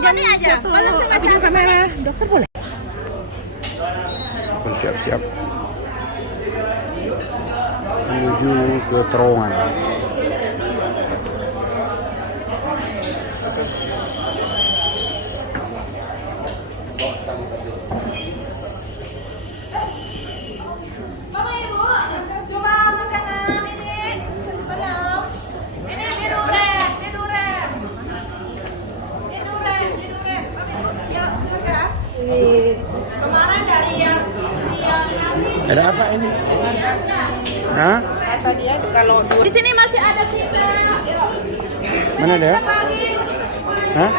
pinjam foto video kamera dokter boleh? Bersiap-siap menuju ke terowongan. Bapak Ibu, coba makanan ini belum. Ini di duren. Ya, sudah. Kemarin dari yang Ada apa ini? Hah? Kata dia kalau di sini masih ada sisa. Mana dia? Hah?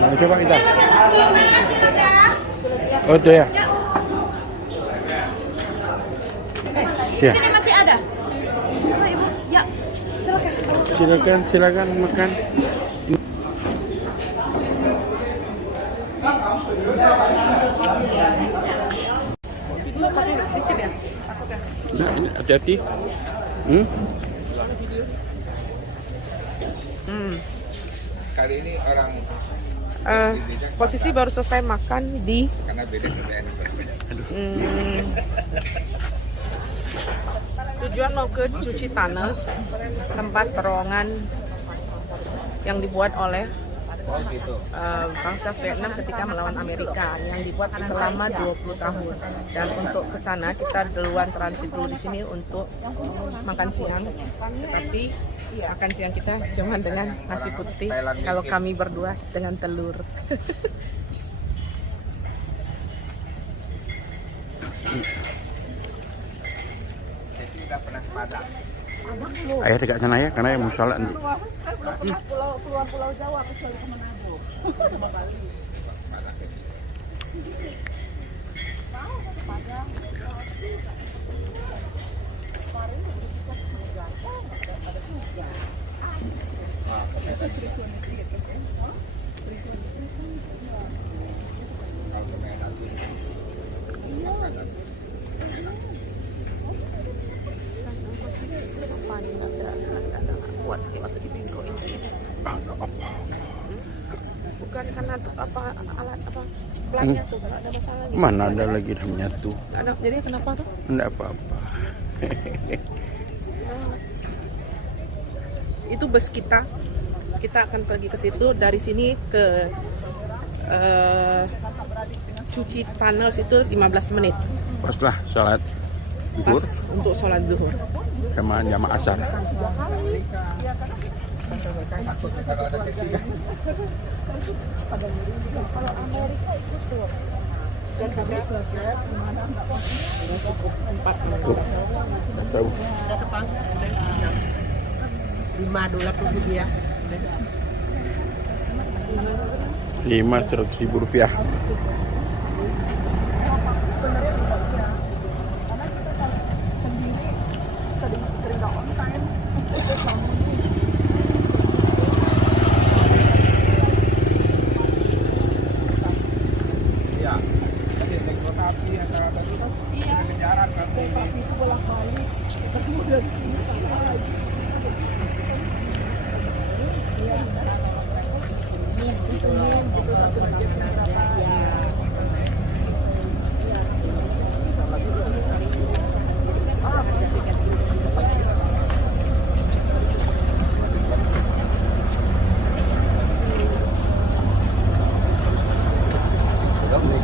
Nah, coba kita. Oh, itu ya. Di sini masih ada. Bapak Ibu, ya. Silakan makan. Nah, ini hati-hati. Kali ini orang posisi baru selesai makan di karena beda kerjaan. tujuan mau ke Cuci Tunnels, tempat terowongan yang dibuat oleh bangsa Vietnam ketika melawan Amerika, yang dibuat selama 20 tahun. Dan untuk ke sana kita duluan transit dulu di sini untuk makan siang. Tetapi makan siang kita cuma dengan nasi putih, kalau kami berdua dengan telur. Tidak pernah Padang. Ayah dekat sana ya, karena yang mau sholat nanti. Pulau Jawa kecuali ke Manado. Bukan karena apa alat apa pelangnya tuh kalau ada masalah gitu. Mana ada lagi namanya tuh? Ada, jadi kenapa tuh? Enggak apa-apa. Itu bus kita akan pergi ke situ, dari sini ke Cuci Tunnels itu 15 menit. Pas lah sholat zuhur Untuk sholat zuhur. sama jamaah asar. Tahu. $5 ya. 100.000 rupiah.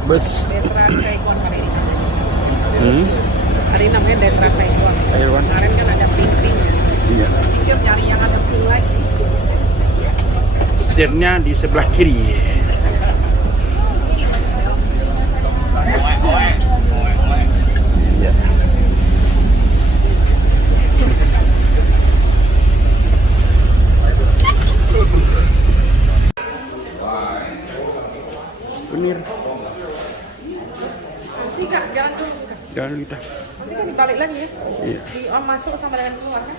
Bus. Detra Saigon hari ini. Hari ini namanya Detra Saigon. Saigon. Kemarin kan ada pink-pink. Iya. Pikir nyari yang ada pink lagi. Setirnya di sebelah kiri. Iya. Punir. Sih Kak, jalan dulu Kak. Jangan kita. Nanti kan dibalik lagi ya. Iya. Di on masuk sama dengan keluar kan.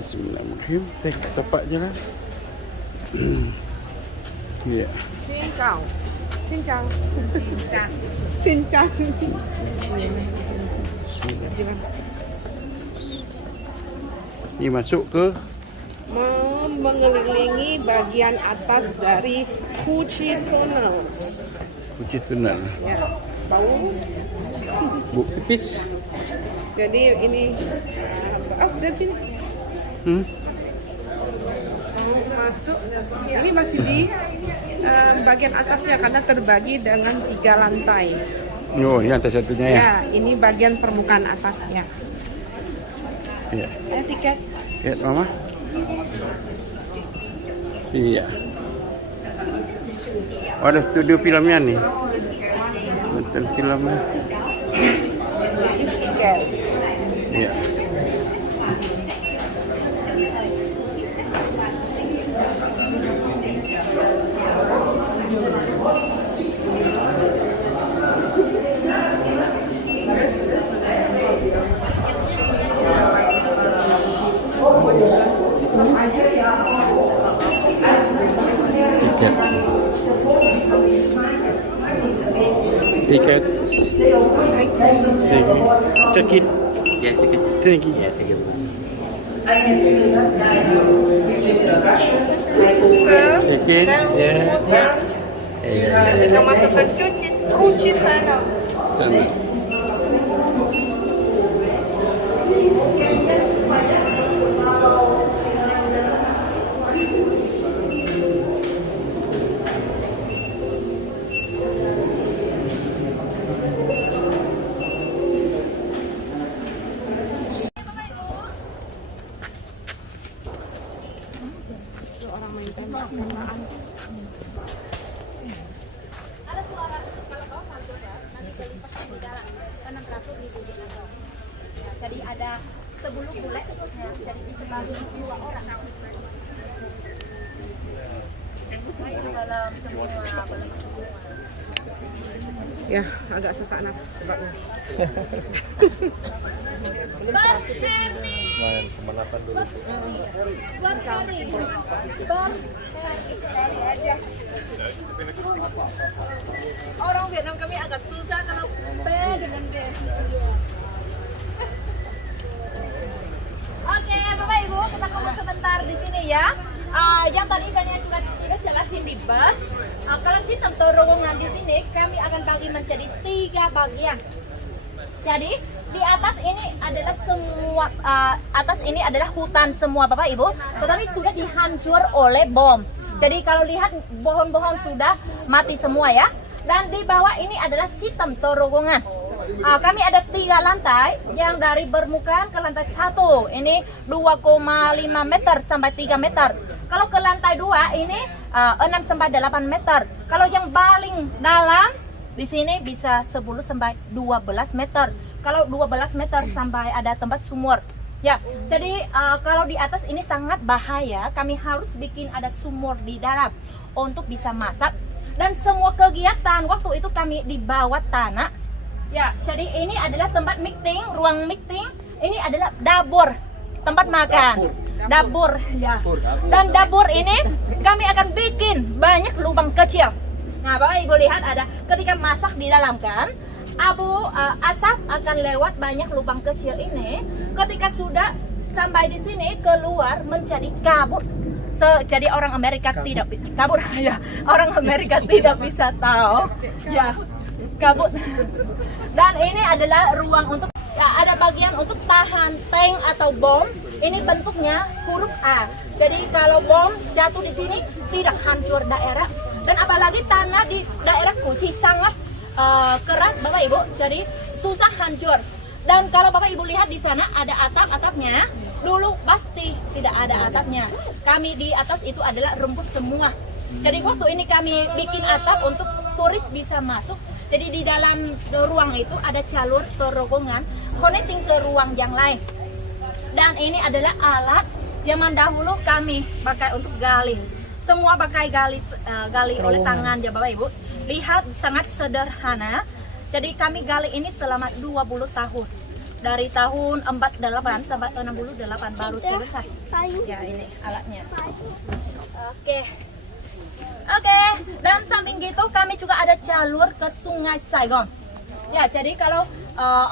Bismillahirrahmanirrahim. Tepat jalan. Iya. Xin chào. Xin chào. Xin chào. Ini masuk ke Mengelilingi bagian atas dari Puchi Tunnels. Puji Tunnel. Ya, bau. Bu pipis. Jadi ini dari sini. Masuk. Ini masih di bagian atasnya karena terbagi dengan 3 lantai. Oh, ini atas satunya ya. Ya, ini bagian permukaan atasnya. Iya. Tiket. Lihat Mama. Iya. Oh, ada studio filmnya nih. Nonton filmnya. This is tiket. Iya. Tiket. Sini. Check in. Ya, cek. Check in. Ya, cek. Check in. Ya. Ketika masuk ke Puchi sana. Standar. Orang main tembak-tembakan. Ada suara kalau kau masuk ya, nanti jadi pas di dalam kan 600.000 di dalam. Ya, jadi ada 10 bule, ya, jadi dibagi 2 orang. Dalam semua Ya, agak sesak nafas sebabnya. Orang Vietnam kami agak susah kalau P dengan B. Oke, Bapak Ibu, kita ngomong sebentar di sini ya. Yang tadi Fania juga sudah jelasin di bus. Kalau sistem terowongan di sini kami akan bagi menjadi 3 bagian. Jadi di atas ini adalah semua atas ini adalah hutan semua Bapak Ibu, tetapi sudah dihancur oleh bom. Jadi kalau lihat pohon-pohon sudah mati semua ya. Dan di bawah ini adalah sistem terowongan. Kami ada 3 lantai yang dari permukaan ke lantai 1 ini 2,5 meter sampai 3 meter. Kalau ke lantai 2 ini 6 sampai 8 meter. Kalau yang paling dalam di sini bisa 10 sampai 12 meter. Kalau 12 meter sampai ada tempat sumur. Ya, jadi kalau di atas ini sangat bahaya. Kami harus bikin ada sumur di dalam untuk bisa masak. Dan semua kegiatan waktu itu kami di bawah tanah. Ya, jadi ini adalah tempat meeting, ruang meeting. Ini adalah dapur, tempat makan. Dapur, ya. Dan dapur ini kami akan bikin banyak lubang kecil. Nah, Bapak Ibu lihat ada ketika masak di dalam kan, asap akan lewat banyak lubang kecil ini. Ketika sudah sampai di sini keluar menjadi kabut. Jadi orang Amerika tidak kabut ya. Orang Amerika tidak bisa tahu. Ya, kabut. Dan ini adalah ruang untuk ada bagian untuk tahan tank atau bom. Ini bentuknya huruf A. Jadi kalau bom jatuh di sini tidak hancur daerah. Dan apalagi tanah di daerah Puchi sangat keras Bapak Ibu. Jadi susah hancur. Dan kalau Bapak Ibu lihat di sana ada atap-atapnya. Dulu pasti tidak ada atapnya. Kami di atas itu adalah rumput semua. Jadi waktu ini kami bikin atap untuk turis bisa masuk. Jadi di dalam ruang itu ada jalur terowongan connecting ke ruang yang lain. Dan ini adalah alat zaman dahulu kami pakai untuk gali. Semua pakai gali oleh tangan ya Bapak Ibu. Lihat sangat sederhana. Jadi kami gali ini selama 20 tahun. Dari tahun 48 sampai 68 baru selesai. Ya ini alatnya. Oke. Oke, dan samping gitu kami juga ada jalur ke Sungai Saigon. Ya, jadi kalau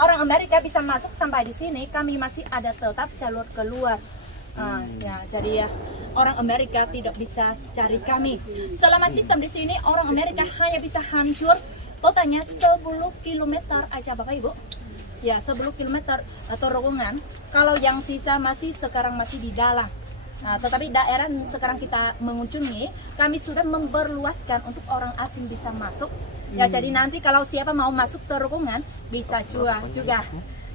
orang Amerika bisa masuk sampai di sini, kami masih ada tetap jalur keluar. Ya, jadi ya orang Amerika tidak bisa cari kami. Selama sistem di sini orang Amerika hanya bisa hancur totalnya 10 km aja Bapak Ibu. Ya, 10 km terowongan. Kalau yang sisa sekarang masih di dalam. Nah, tetapi daerah sekarang kita mengunjungi, kami sudah memperluaskan untuk orang asing bisa masuk. Ya, jadi nanti kalau siapa mau masuk terowongan bisa juga.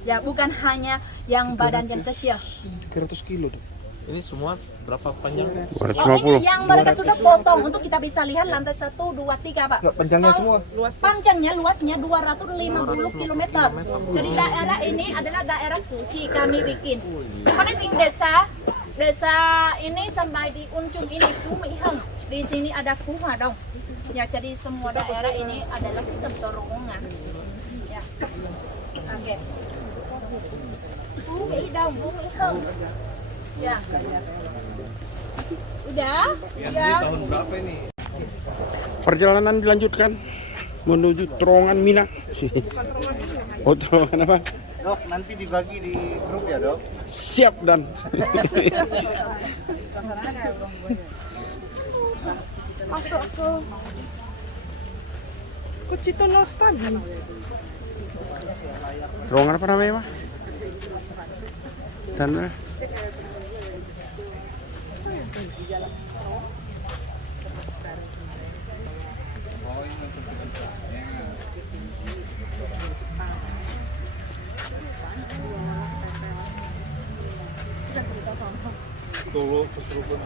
Ya, bukan hanya yang badan yang kecil. 300 kilo dong. Ini semua berapa panjangnya? Oh, ini yang mereka sudah potong untuk kita bisa lihat lantai 1, 2, 3 Pak. Enggak, panjangnya semua? Panjangnya, luasnya 250 km. Jadi daerah ini adalah daerah suci kami bikin. Penting desa ini sampai di ujung ini Sumiheng. Di sini ada Fuha dong. Ya, jadi semua daerah ini adalah sistem terowongan. Ya. Oke. Sumiheng, Sumiheng. Ya. Udah? Ya. Tahun berapa ini? Perjalanan dilanjutkan menuju terowongan Mina. Oh, terowongan apa? Dok, nanti dibagi di grup ya, Dok? Siap dan. Aku. Kucito nostalgia. Terowongan apa namanya, Pak? Dan Tolo keserupan.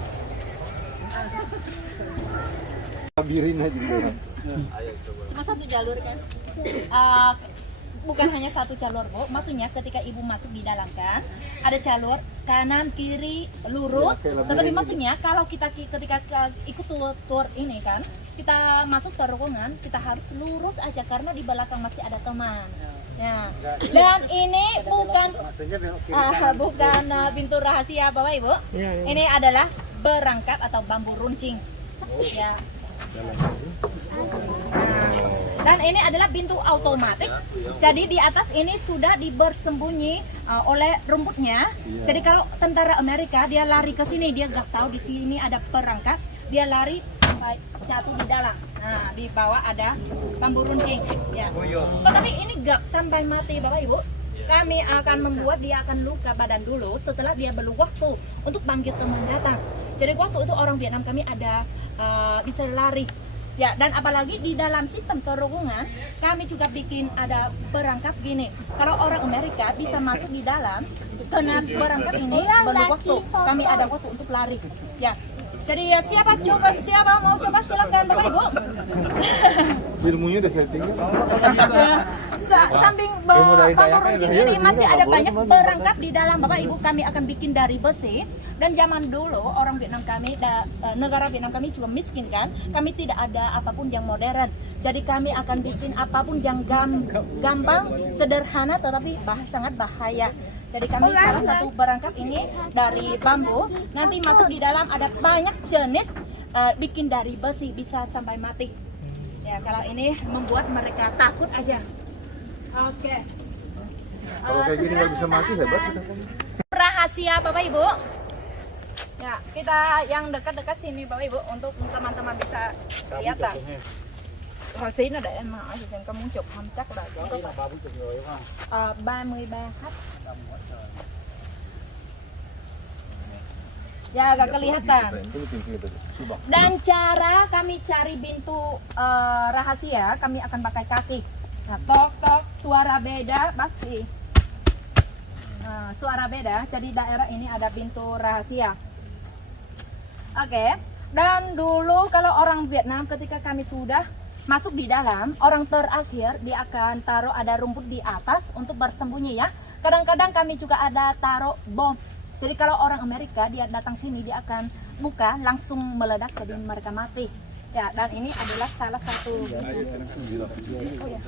Labirin aja gitu. Cuma satu jalur kan? Bukan hanya satu jalur Bu, maksudnya ketika ibu masuk di dalam kan ada jalur kanan kiri lurus, tetapi maksudnya kalau kita ketika ikut tur ini kan kita masuk terowongan kita harus lurus aja karena di belakang masih ada teman ya. Dan ini bukan pintu rahasia Bapak Ibu, ini adalah berangkat atau bambu runcing ya. Dan ini adalah pintu otomatis. Jadi di atas ini sudah dibersembunyi oleh rumputnya. Jadi kalau tentara Amerika dia lari ke sini, dia nggak tahu di sini ada perangkat, dia lari sampai jatuh di dalam. Nah, di bawah ada bambu runcing. Ya. Tetapi ini nggak sampai mati Bapak Ibu. Kami akan membuat dia akan luka badan dulu setelah dia perlu waktu untuk bangkit teman datang. Jadi waktu itu orang Vietnam kami ada bisa lari. Ya, dan apalagi di dalam sistem terowongan kami juga bikin ada perangkap gini. Kalau orang Amerika bisa masuk di dalam, karena perangkap ini perlu waktu. Kami ada waktu untuk lari. Ya. Jadi siapa mau coba silakan Bapak Ibu. Ilmunya udah settingnya. Samping bambu runcing ini masih ada banyak perangkap di dalam Bapak Ibu. Kami akan bikin dari besi. Dan zaman dulu orang Vietnam kami, negara Vietnam kami juga miskin kan. Kami tidak ada apapun yang modern. Jadi kami akan bikin apapun yang gampang, sederhana tetapi sangat bahaya. Jadi kami salah satu perangkap ini dari bambu. Nanti masuk di dalam ada banyak jenis bikin dari besi bisa sampai mati. Ya, kalau ini membuat mereka takut aja. Oke. Kalau kayak gini nggak bisa mati hebat kita. Rahasia Bapak Ibu. Ya, kita yang dekat-dekat sini Bapak Ibu untuk teman-teman bisa lihat. Hồi xí nó để mà ở xem có muốn chụp không chắc là có 33 khách. Ya, agak kelihatan. Dan cara kami cari pintu rahasia, kami akan pakai kaki. Nah, tok, suara beda pasti. Suara beda, jadi daerah ini ada pintu rahasia. Oke, dan dulu kalau orang Vietnam ketika kami sudah masuk di dalam, orang terakhir dia akan taruh ada rumput di atas untuk bersembunyi ya. Kadang-kadang kami juga ada taruh bom. Jadi kalau orang Amerika dia datang sini dia akan buka langsung meledak jadi mereka mati. Ya, dan ini adalah salah satu. Oh, ya.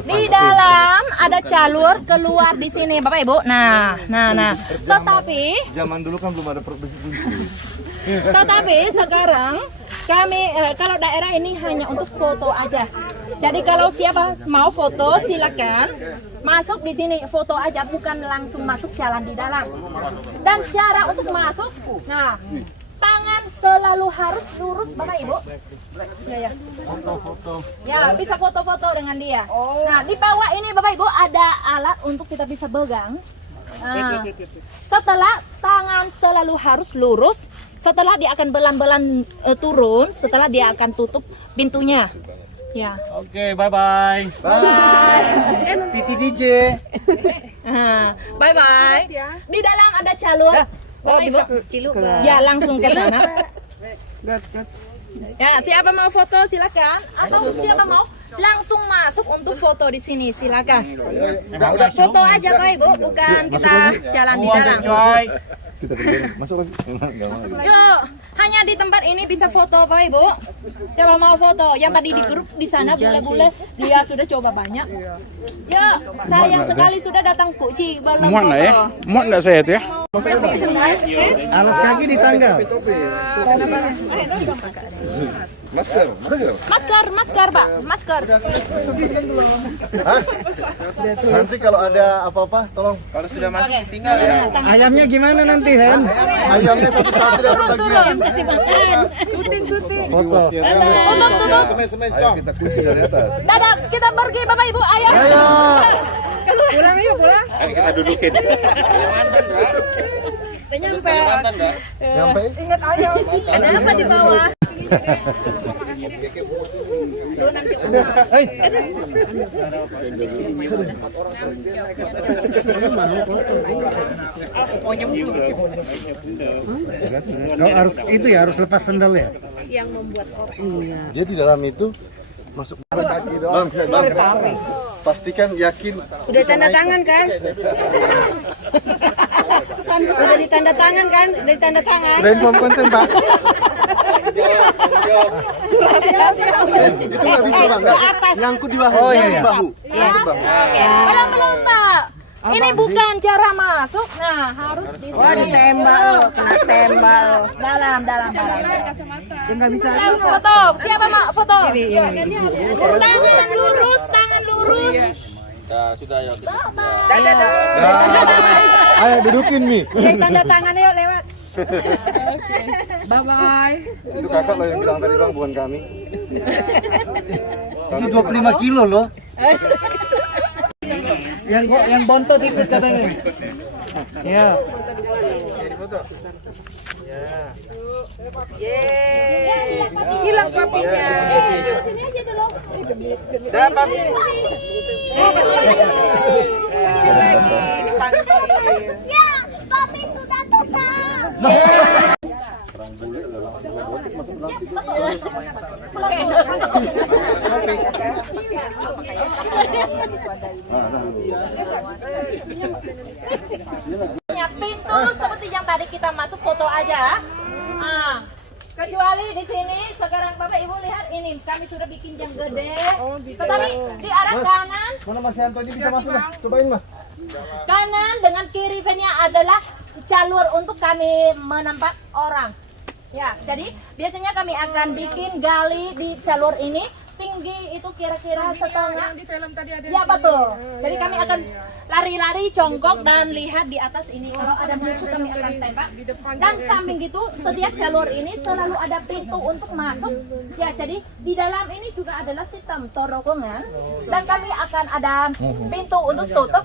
Di dalam ada jalur keluar di sini, Bapak Ibu. Nah. Tetapi Zaman dulu kan belum ada provinsi. Tetapi sekarang kami kalau daerah ini hanya untuk foto aja. Jadi kalau siapa mau foto silakan masuk di sini foto aja, bukan langsung masuk jalan di dalam. Dan cara untuk masuk, nah tangan selalu harus lurus Bapak Ibu. Ya. Ya bisa foto-foto dengan dia. Nah di bawah ini Bapak Ibu ada alat untuk kita bisa pegang. Nah, setelah tangan selalu harus lurus, setelah dia akan belan-belan turun, setelah dia akan tutup pintunya. Ya. Oke, bye-bye. Titi DJ. Bye bye. Di dalam ada jalur. Bapak Ibu, ya langsung ke sana. Ya, siapa mau foto silakan. Atau siapa mau langsung masuk untuk foto di sini silakan. Foto aja Pak Ibu, bukan kita jalan di dalam. Kita masuk lagi. Yuk, hanya di tempat ini bisa foto Pak Ibu. Siapa mau foto? Yang tadi di grup di sana bule-bule dia sudah coba banyak. Yuk, sayang sekali sudah datang Kuci belum Muat foto. nggak ya? Muat nggak saya itu ya? Alas kaki di tangga. Masker. Masker Pak, masker. Nanti kalau ada apa-apa, tolong. Kalau sudah masuk tinggal ya. Ayamnya gimana nanti, Hen? Ayamnya satu-satu dari Turun, bagian. kasih makan. Foto. Tutup. Kita kunci dari atas. Dadah, kita pergi Bapak Ibu, ayo. Ayo. Pulang yuk, pulang. Ayo kita dudukin. Nyampe. Nyampe. Ingat aja. Ada apa di bawah? Hei. Kau harus itu ya, harus lepas sendal ya. Yang membuat kopi. Jadi dalam itu masuk Bang, pastikan yakin. Udah tanda tangan kan? Udah ditanda tangan kan? Udah ditanda tangan. Udah inform konsen, Pak. Itu nggak bisa, Bang. Nyangkut di bahu. Oh iya. Bahu. Belum Pak. Ini bukan cara masuk. Nah, harus di Wah ditembak lo, kena tembak lo. dalam. Enggak bisa foto. Siapa mau foto? Tangan lurus. Ya, sudah ya. Ayo dudukin nih. Udah tanda tangan yuk lewat. Itu kakak lo yang bilang tadi Bang, bukan kami. Ini 25 kilo loh. Yang bontot ikut katanya. Ya. Hilang papinya. Sini aja dulu. Dah, papi. Ya, papi sudah tetap. Pintu seperti yang tadi kita masuk foto aja. Kecuali di sini sekarang Bapak Ibu lihat ini kami sudah bikin yang gede. Tetapi di arah kanan, Mana Mas Yanto ini bisa masuk Mas? Cobain Mas. kanan dengan kiri van-nya adalah jalur untuk kami menempat orang. Ya, jadi biasanya kami akan bikin gali di jalur ini tinggi itu kira-kira setengah. Ya betul. Jadi kami akan lari-lari jongkok dan lihat di atas ini. Kalau ada musuh kami akan tembak. Dan samping gitu setiap jalur ini selalu ada pintu untuk masuk. Ya jadi di dalam ini juga adalah sistem terowongan dan kami akan ada pintu untuk tutup.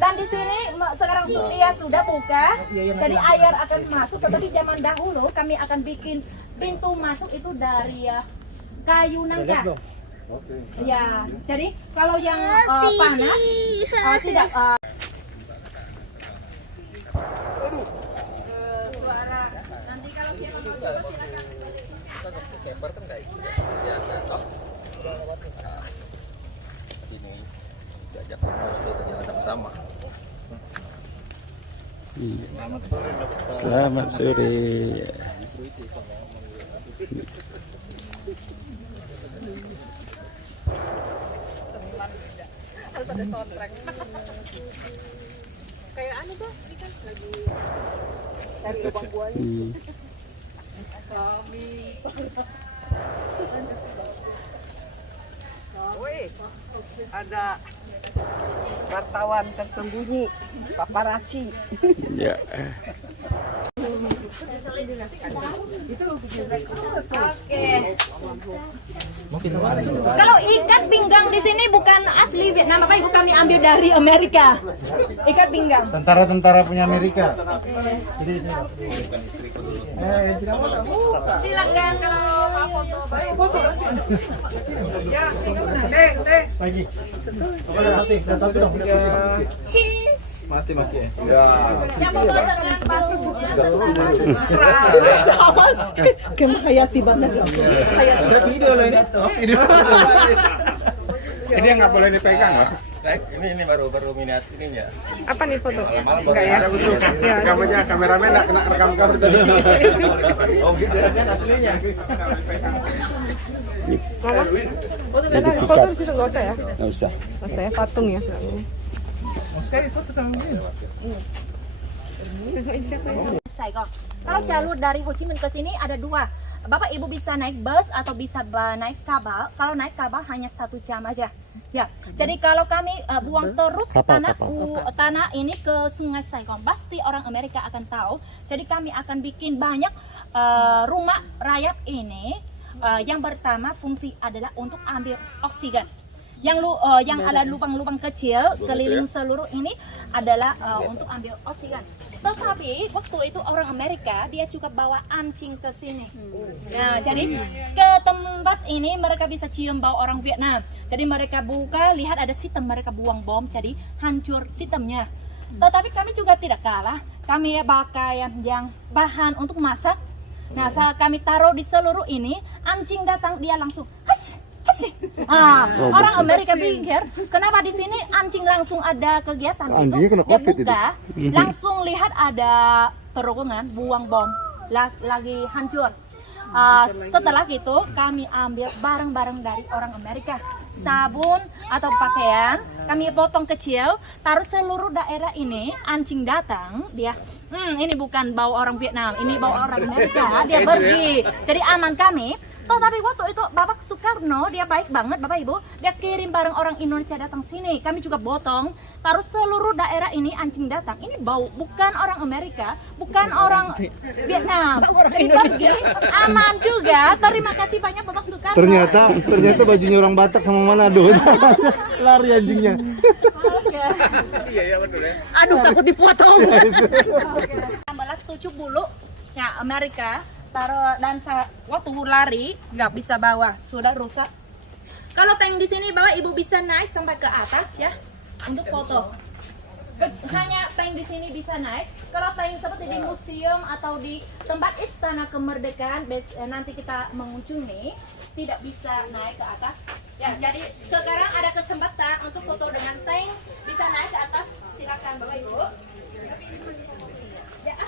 Dan di sini sekarang dia sudah buka. Jadi air akan masuk. Tetapi zaman dahulu kami akan bikin pintu masuk itu dari kayu nangka. Ya, jadi kalau yang panas tidak suara. Nanti kalau siapa mau Sini diajak sama-sama. Selamat sore. Kayak anu tuh, ini kan lagi cari lubang buaya. Woi, ada wartawan tersembunyi, paparaci. Ya. Oke. Kalau ikat pinggang di sini bukan asli Vietnam, Bapak Ibu, kami ambil dari Amerika. Ikat pinggang. Tentara-tentara punya Amerika. Jadi Silakan kalau mau foto. Baik, foto. Ya, lagi. Satu dong. cheese. Mati. Yang foto dengan bahunya. Kayak hayati banget. Video loh ini. Ini yang nggak boleh dipegang, Mas. Ini baru minat ininya. Apa nih foto? Enggak ya? Rekam aja, kameramen nggak kena rekam tadi. Oh gitu ya, aslinya. Mama? Jadi Foto pikat. di situ nggak usah ya? Nggak usah. Nggak usah ya, patung ya soalnya. Sài Gòn. Kalau jalur dari Ho Chi Minh ke sini ada dua. Bapak Ibu bisa naik bus atau bisa naik kabel. Kalau naik kabel hanya 1 jam aja. Ya. Jadi kalau kami buang terus tanah ini ke Sungai Saigon, pasti orang Amerika akan tahu. Jadi kami akan bikin banyak rumah rakyat ini. Yang pertama fungsi adalah untuk ambil oksigen. Yang ada lubang-lubang kecil keliling seluruh ini adalah untuk ambil oksigen. Tetapi waktu itu orang Amerika dia juga bawa anjing ke sini. Nah, jadi ke tempat ini mereka bisa cium bau orang Vietnam. Jadi mereka buka, lihat ada sistem mereka buang bom, jadi hancur sistemnya. Tetapi kami juga tidak kalah. Kami pakai yang bahan untuk masak. Nah, saat kami taruh di seluruh ini, anjing datang dia langsung orang Amerika pikir kenapa di sini anjing langsung ada kegiatan itu dia buka langsung lihat ada terowongan buang bom lagi hancur. Setelah itu kami ambil barang-barang dari orang Amerika, sabun atau pakaian kami potong kecil, taruh seluruh daerah ini. Anjing datang dia ini bukan bau orang Vietnam, ini bau orang Amerika, dia pergi, jadi aman kami. Tapi waktu itu Bapak Soekarno dia baik banget Bapak Ibu, dia kirim barang orang Indonesia datang sini, kami juga potong, taruh seluruh daerah ini. Anjing datang, ini bau bukan orang Amerika, bukan orang Vietnam, jadi pergi, aman juga. Terima kasih banyak Bapak Soekarno. Ternyata bajunya orang Batak sama Manado. Lari anjingnya. Iya betul ya. Aduh, takut dipotong. 1970 ya Amerika taruh dan waktu lari nggak bisa bawa, sudah rusak. Kalau tank di sini Bapak Ibu bisa naik sampai ke atas ya untuk foto. Hanya tank di sini bisa naik. Kalau tank seperti di museum atau di tempat Istana Kemerdekaan nanti kita mengunjungi tidak bisa naik ke atas. Ya, jadi sekarang ada kesempatan untuk foto dengan tank, bisa naik ke atas. Silakan Bapak Ibu. Ya,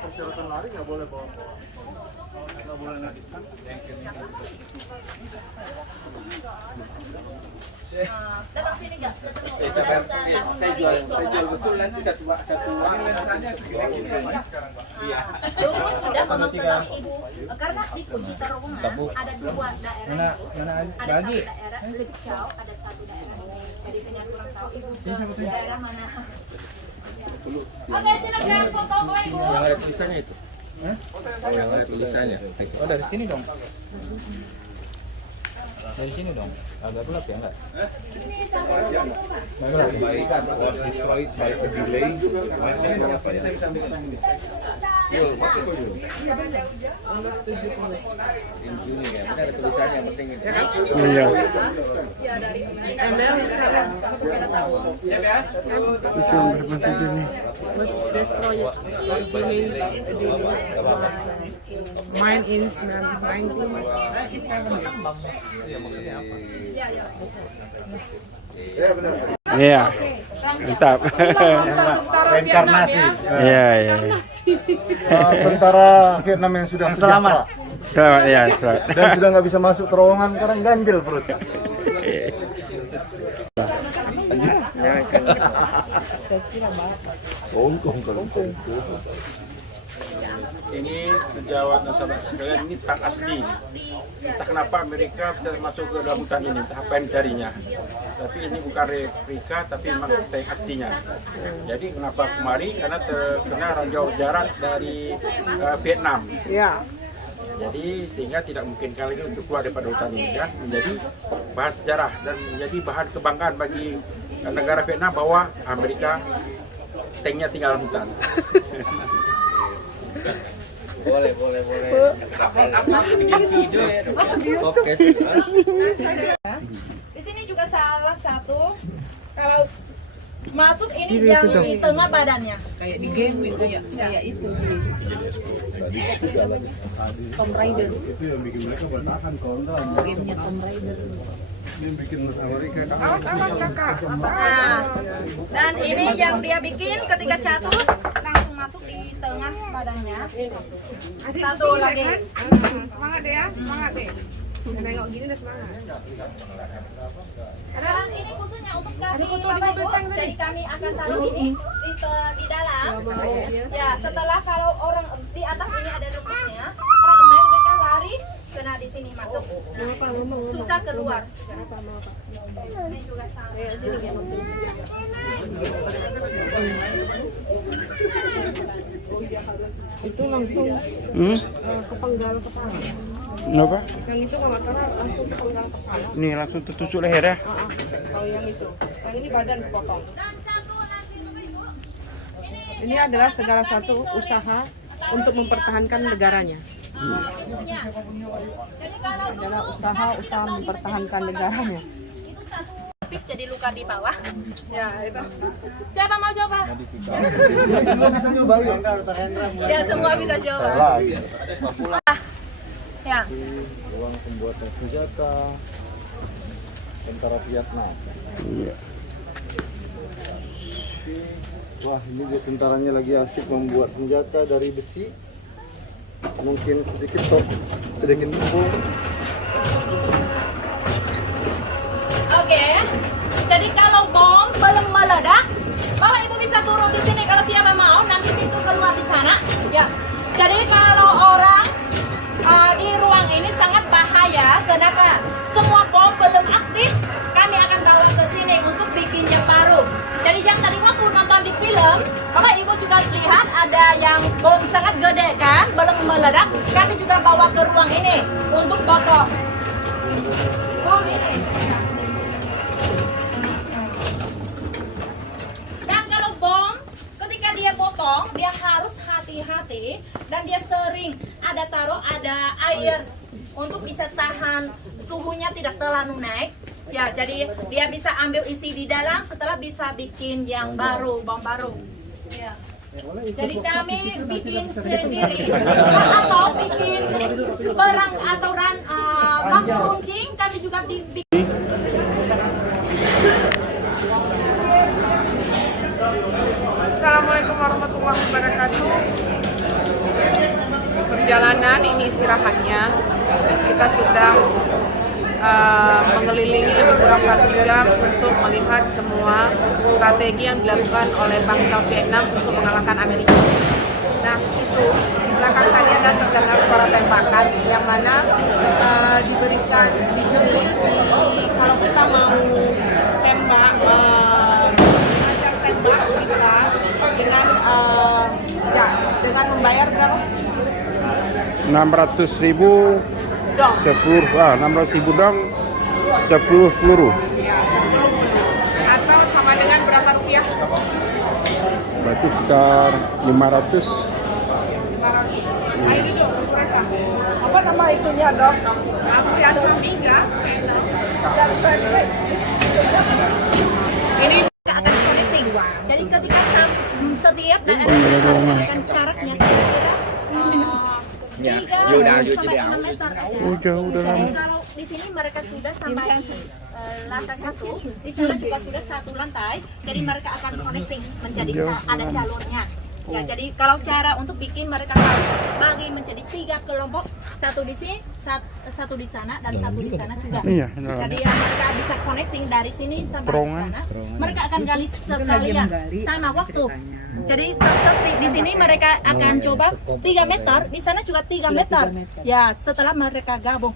Persyaratan lari nggak boleh bawa. Nggak boleh ngadiskan. datang sini nggak? Saya jual betul nanti satu lensanya segini sekarang Pak. Iya. Dulu sudah mempengaruhi Ibu karena di Puji Terowongan ada dua daerah. Ada satu daerah Lecau, ada satu daerah ini. Jadi kalian kurang tahu Ibu ke daerah mana. Oke, silakan foto Bapak Ibu. Yang ada tulisannya itu. Yang ada tulisannya. Oh dari sini dong. Dari sini dong. Agak gelap ya enggak? Destroyed by a delay. Yul, masuk ke Yul. In Juni ya. Ini ada tulisannya yang penting itu. Iya. Bisa berbantu ini. Was destroyed. Mine in 1990. Iya. Mantap. Reinkarnasi. Iya, iya. Tentara Vietnam yang sudah selamat Selamat ya, selamat. dan sudah nggak bisa masuk terowongan karena ganjil perut. Ini sejawat dan sahabat sekalian, ini tang asli. Entah kenapa Amerika bisa masuk ke dalam hutan ini, entah apa yang dicarinya. Tapi ini bukan replika, tapi memang tang aslinya. Jadi kenapa kemari? Karena terkena ranjau jarak dari Vietnam. Ya. Jadi sehingga tidak mungkin kali ini untuk keluar daripada hutan ini, dan menjadi bahan sejarah dan menjadi bahan kebanggaan bagi negara Vietnam bahwa Amerika tanknya tinggal dalam hutan. Boleh. Bikin video ya. Oke. Di sini juga salah satu kalau masuk ini yang di tengah badannya. Kayak di game itu ya, kayak itu. Tomb Raider. Itu yang bikin mereka bertahan kontra. Gamenya Tomb Raider. Ini bikin Amerika Awas kakak. Nah, dan ini yang dia bikin ketika jatuh langsung masuk di tengah badannya. Satu lagi. Semangat deh ya, semangat deh. Nengok gini udah semangat. Dan ini khususnya untuk kami Bapak Ibu, jadi kami akan taruh ini di dalam. Ya, setelah kalau orang di atas ini ada rebusnya, orang main mereka lari kena di sini masuk. Susah keluar. Ini juga sama. Itu langsung kepenggal kepala. Kenapa? Yang itu nggak masalah, langsung kepenggal kepala. Ini langsung tertusuk leher ya? Kalau yang itu, yang ini badan kepotong. Ini adalah segala satu usaha untuk mempertahankan negaranya. Adalah usaha mempertahankan negaranya. Jadi luka di bawah. Ya, itu. Siapa mau coba? Semua bisa nyobain. Ya, semua bisa coba. Ya. Ruang pembuatan senjata tentara Vietnam. Iya. Wah, ini dia tentaranya lagi asik membuat senjata dari besi. Mungkin sedikit tempur. Oke. Jadi kalau bom belum meledak, Bapak Ibu bisa turun di sini kalau siapa mau, nanti pintu keluar di sana. Ya. Jadi kalau orang di ruang ini sangat bahaya. Kenapa? Semua bom belum aktif, kami akan bawa ke sini untuk bikin yang baru. Jadi yang tadi waktu nonton di film, Bapak Ibu juga lihat ada yang bom sangat gede kan, belum meledak. Kami juga bawa ke ruang ini untuk foto. Bom ini. Dan kalau bom, ketika dia potong, dia harus hati-hati dan dia sering ada air untuk bisa tahan suhunya tidak terlalu naik. Ya, jadi dia bisa ambil isi di dalam setelah bisa bikin yang baru, bom baru. Ya. Jadi kami bikin sendiri atau bikin perang atau bambu runcing kami juga bikin. Assalamualaikum warahmatullahi wabarakatuh. Perjalanan ini istirahatnya. Kita sudah mengelilingi lebih kurang 1 jam untuk melihat semua strategi yang dilakukan oleh bangsa Vietnam untuk mengalahkan Amerika. Nah, itu di belakang tadi Anda terdengar suara tembakan yang mana diberikan di sini kalau kita mau tembak tembak bisa dengan membayar berapa? 600.000 Dong. 600.000 dong 10 peluru. Ya, 10 atau sama dengan berapa rupiah? Berarti sekitar 500. 500. Ayo duduk, berapa? Apa nama itunya, Dok? Afrian Samingga. Ini Akan connecting. Jadi ketika setiap daerah akan jaraknya kira-kira 3 sampai 6 meter. Oh, jauh dalam. Jadi kalau di sini mereka sudah sampai lantai 1, di sana juga sudah 1 lantai. Jadi mereka akan connecting menjadi ada jalurnya. Ya, jadi kalau cara untuk bikin mereka harus bagi menjadi 3 kelompok, satu di sini, satu di sana, dan satu di sana juga. Iya, Jadi ya, mereka bisa connecting dari sini sampai Terowongan. di sana. Mereka akan gali sekalian sama waktu. Jadi seperti di sini mereka akan coba 3 meter, di sana juga 3 meter. Ya, setelah mereka gabung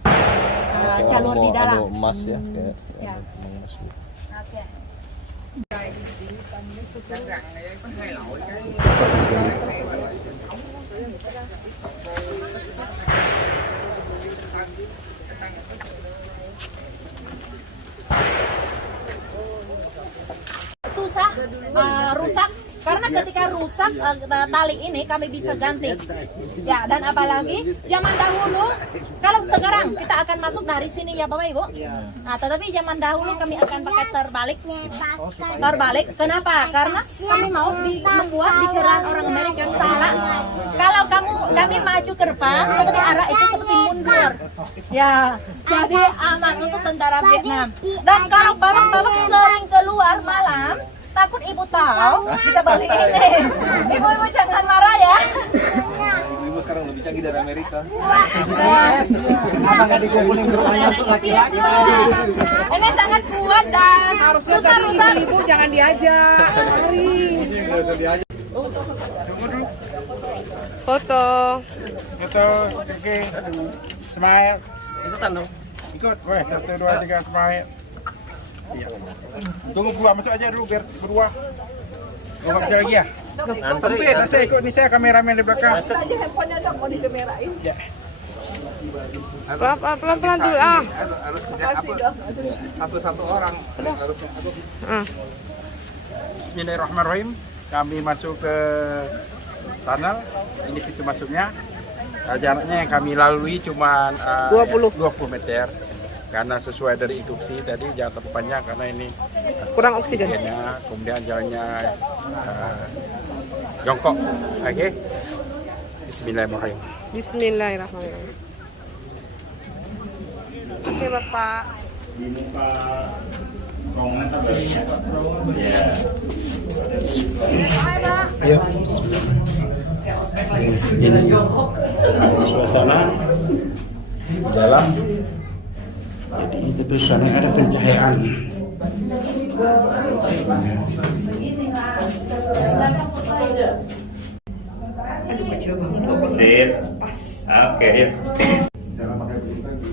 jalur di dalam. emas ya, kayak Ya. Oke. Susah, rusak karena ketika rusak tali ini kami bisa ganti ya, dan apalagi zaman dahulu, kalau sekarang kita akan masuk dari sini ya Bapak Ibu, nah, tetapi zaman dahulu kami akan pakai terbalik. Kenapa? Karena kami mau membuat pikiran orang Amerika salah. Kalau kami maju ke depan, seperti arah itu seperti mundur ya, jadi aman untuk tentara Vietnam. Dan kalau bapak-bapak sering keluar malam, takut ibu tahu, bisa beli ini. Ibu-ibu jangan marah ya. ibu sekarang lebih canggih dari Amerika. Apa nggak dikumpulin ke rumahnya untuk laki-laki? Ini sangat kuat dan susah-susah. Ibu jangan diajak. Nggak usah diajak. Foto. Itu, oke. Smile. Itu tanda. Ikut, weh. 1, 2, 3, smile. Iya. Tunggu berdua, masuk aja dulu biar berdua. Oh, nggak bisa lagi ya? Nanti saya ikut nih, saya kameramen di belakang. Ya. Pelan-pelan dulu ah. Harus satu-satu orang. Bismillahirrahmanirrahim. Kami masuk ke tunnel. Ini pintu masuknya. Jaraknya yang kami lalui cuma 20 meter. Karena sesuai dari instruksi tadi jangan terlalu panjang karena ini Kurang oksigen. kemudian jalannya jongkok. Oke. Bismillahirrahmanirrahim. Bismillahirrahmanirrahim. Oke Bapak. Ayo. Ini suasana jalan. Jadi itu sana ada pencahayaan. Sip. Oke, Rip. Jangan pakai begitu lagi.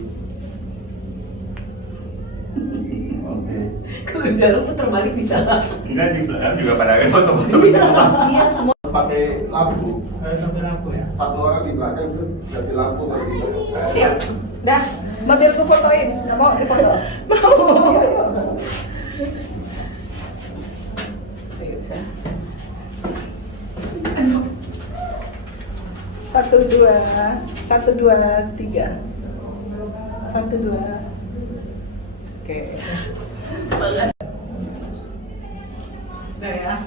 Oke. Kalau dalam putar balik bisa nggak? Enggak, di belakang juga pada ada foto-foto. Iya semua. Pakai lampu. Satu orang di belakang kasih lampu lagi. Siap. Dah, mobil ku fotoin. Nggak mau difoto? Mau. Satu dua, 1, 2, 3. 1, 2. Oke. Nah ya.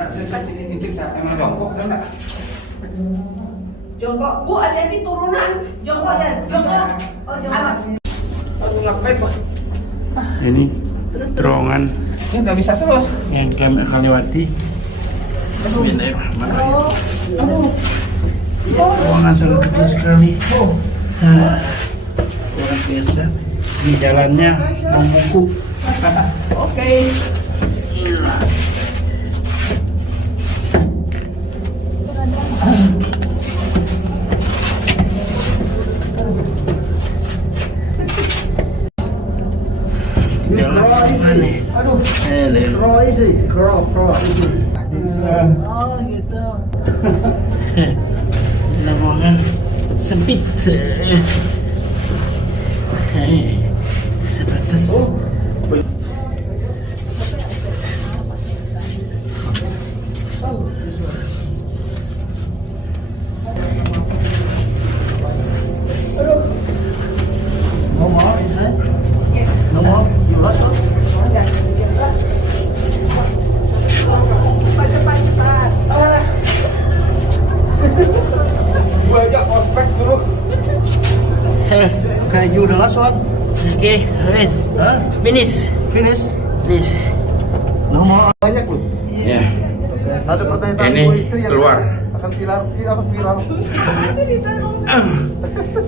Nah, saya ini kita emang jongkok kan enggak? Jongkok. Bu, hati-hati turunan. Jongkok ya. Jongkok. Oh, jongkok. Aduh, ngapain, Pak? Ini terowongan Ini nggak bisa terus. yang kami akan lewati. Bismillahirrahmanirrahim. Terowongan sangat kecil sekali. Luar biasa. Ini jalannya membuku. Oke. Jalan mana? Roy sih, Roy. Oh, gitu. Terowongan sempit. Sebatas. No more, is it? No more. You lost one? Cepat-cepat. Gua aja ospek dulu. Okay, you the last one. Okay, finish. Huh? Finish. Finish. Finish. No Mau banyak loh. Ya. Ada pertanyaan Ini Bu istri yang keluar. akan viral.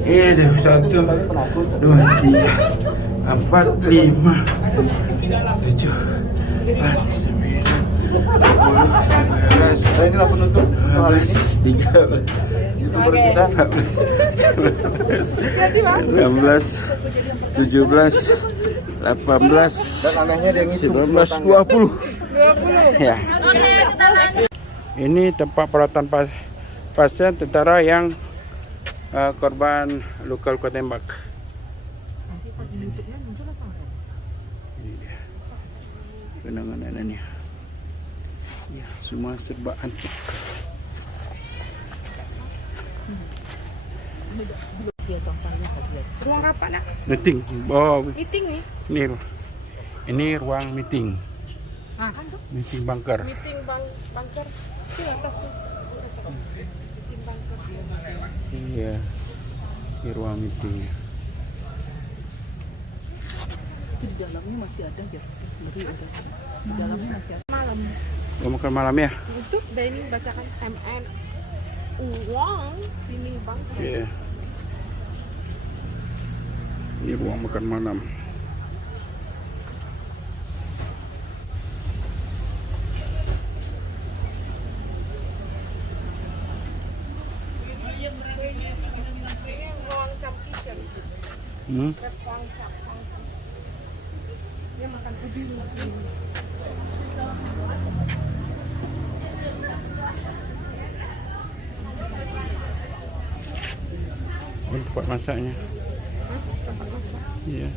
Ini ada 1, 2, 3, 4, 5, 7, 8, 9, 10, 11, Saya inilah penutup hari ini. 13, YouTuber kita. 16, 17, 18, Dan anehnya dia ngitung 19, 20. Ya. Ini tempat perawatan pasien tentara yang korban luka-luka tembak. Ini dia penanganannya. Ya, semua serba antik. Ruang apa nak? Meeting. Oh, Meeting nih. ini ruang meeting. Meeting bunker. Meeting bunker. Di atas tuh. Meeting bunker. Iya. Ini ruang meeting. Di dalamnya masih ada ya. Di dalamnya masih ada. Malam. Mau makan malam ya? Itu dining bacakan MN uang dining bunker. Iya. Ini ruang makan malam. Ruang camp kitchen. Hmm? Ruang camp. Dia makan ubi. Ini tempat masaknya. Tempat masak. Iya.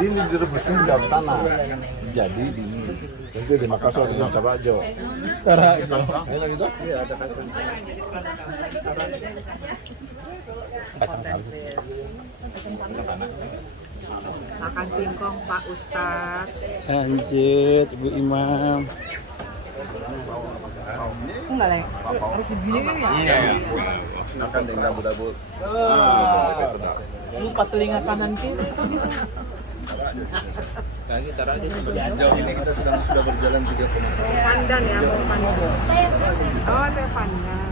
Ini direbusnya di dalam tanah. Jadi ini nanti dimakan soal dengan sabajo. Enak gitu? Iya ada kacang. Makan singkong Pak Ustadz. Lanjut, Ibu Imam. Enggak lah. Harus begini kan ya? Makan dengan dabut-dabut. Lupa telinga kanan kiri. Sejauh ini kita sudah berjalan 3,1. Pandan ya, mau pandan. Oh, teh pandan.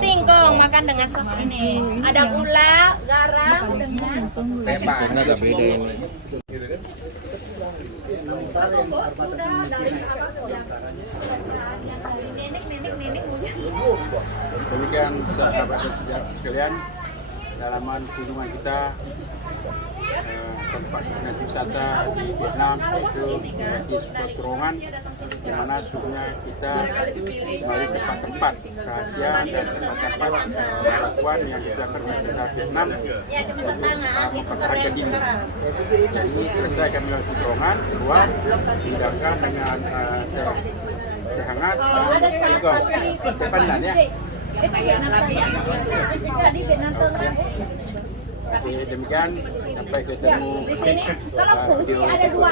Singkong makan dengan sos ini. Ada gula, garam dengan Ini agak beda ini. Demikian sahabat dan sejarah sekalian, dalaman kunjungan kita tempat destinasi wisata di Vietnam, itu memiliki sebuah terowongan di mana sesungguhnya kita kembali tempat-tempat rahasia dan tempat-tempat perlakuan yang kita pernah ke Vietnam ya cuma tantangan itu mempertahankan keren diri. sekarang. Jadi selesaikan melewati terowongan, keluar, tindakan dengan teh hangat, singkong, teh pandan ya. Itu Vietnam di Vietnam tuh. Oke, demikian sampai ketemu Di sini kalau kunci ada 2.